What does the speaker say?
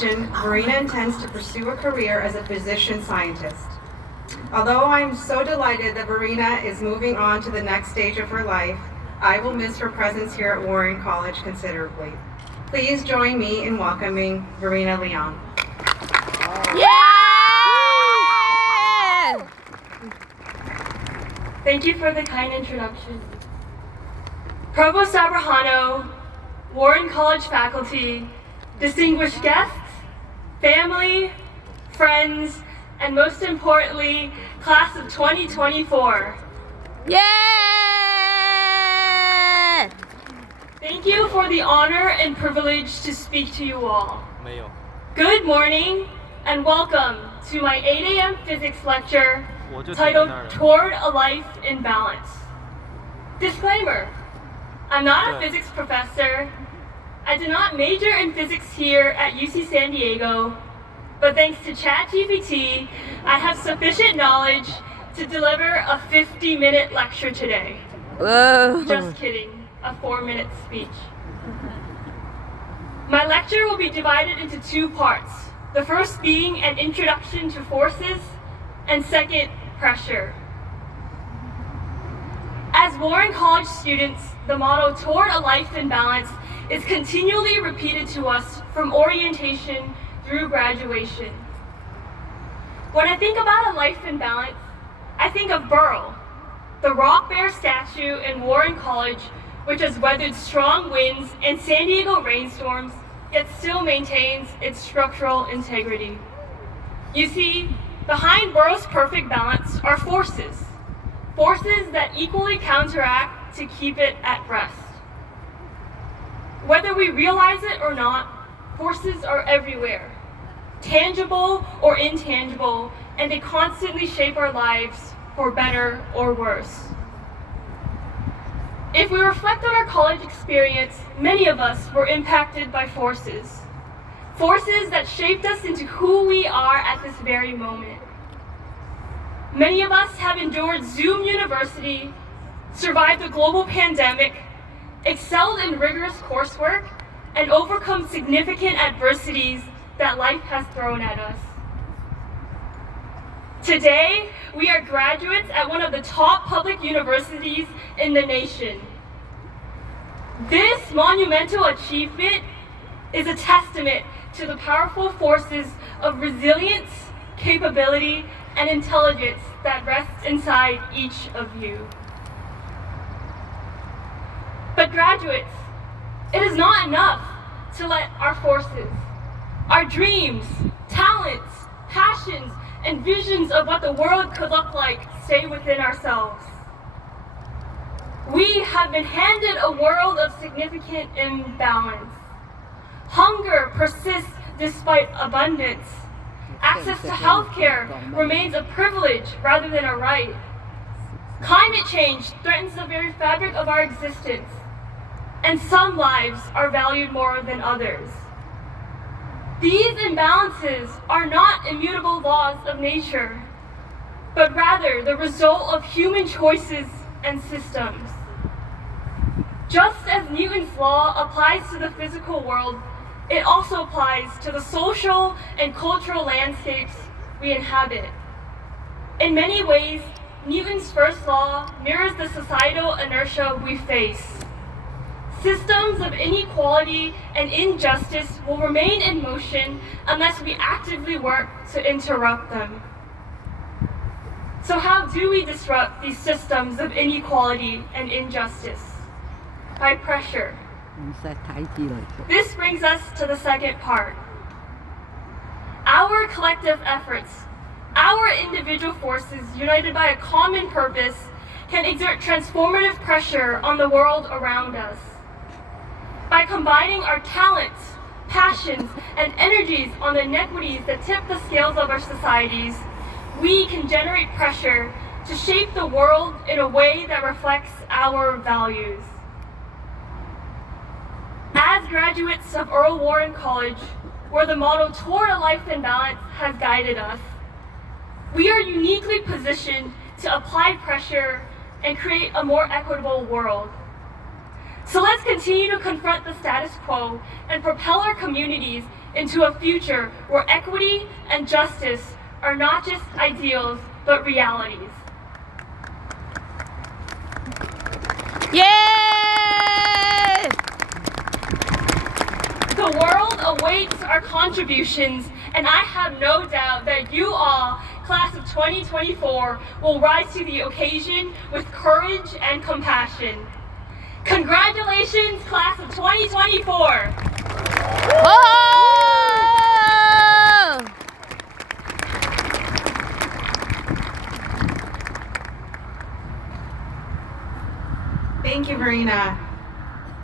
graduation, Verena intends to pursue a career as a physician scientist. Although I'm so delighted that Verena is moving on to the next stage of her life, I will miss her presence here at Warren College considerably. Please join me in welcoming Verena Leon. Yeah! Thank you for the kind introduction. Provost Abrahano, Warren College faculty, distinguished guests, family, friends, and most importantly, class of 2024. Yeah! Thank you for the honor and privilege to speak to you all. Good morning and welcome to my 8 a.m. physics lecture titled Toward a Life in Balance. Disclaimer, I'm not a physics professor. I did not major in physics here at UC San Diego, but thanks to ChatGPT, I have sufficient knowledge to deliver a 50-minute lecture today. Whoa. Just kidding, a 4-minute speech. My lecture will be divided into 2 parts, the first being an introduction to forces, and second, pressure. As Warren College students, the motto Toward a Life in Balance is continually repeated to us from orientation through graduation. When I think about a life in balance, I think of Burl, the rock bear statue in Warren College, which has weathered strong winds and San Diego rainstorms, yet still maintains its structural integrity. You see, behind Burl's perfect balance are forces that equally counteract to keep it at rest. Whether we realize it or not, forces are everywhere, tangible or intangible, and they constantly shape our lives for better or worse. If we reflect on our college experience, many of us were impacted by forces that shaped us into who we are at this very moment. Many of us have endured Zoom University, survived a global pandemic, excelled in rigorous coursework, and overcome significant adversities that life has thrown at us. Today, we are graduates at one of the top public universities in the nation. This monumental achievement is a testament to the powerful forces of resilience, capability, and intelligence that rests inside each of you. But graduates, it is not enough to let our forces, our dreams, talents, passions, and visions of what the world could look like stay within ourselves. We have been handed a world of significant imbalance. Hunger persists despite abundance. Access to healthcare remains a privilege rather than a right. Climate change threatens the very fabric of our existence, and some lives are valued more than others. These imbalances are not immutable laws of nature, but rather the result of human choices and systems. Just as Newton's law applies to the physical world, it also applies to the social and cultural landscapes we inhabit. In many ways, Newton's first law mirrors the societal inertia we face. Systems of inequality and injustice will remain in motion unless we actively work to interrupt them. So how do we disrupt these systems of inequality and injustice? By pressure. This brings us to the second part. Our collective efforts, our individual forces united by a common purpose, can exert transformative pressure on the world around us. By combining our talents, passions, and energies on the inequities that tip the scales of our societies, we can generate pressure to shape the world in a way that reflects our values. As graduates of Earl Warren College, where the motto Toward a Life in Balance has guided us, we are uniquely positioned to apply pressure and create a more equitable world. So let's continue to confront the status quo and propel our communities into a future where equity and justice are not just ideals, but realities. Yeah! The world awaits our contributions, and I have no doubt that you all, class of 2024, will rise to the occasion with courage and compassion. Congratulations, class of 2024! Oh! Thank you, Verena.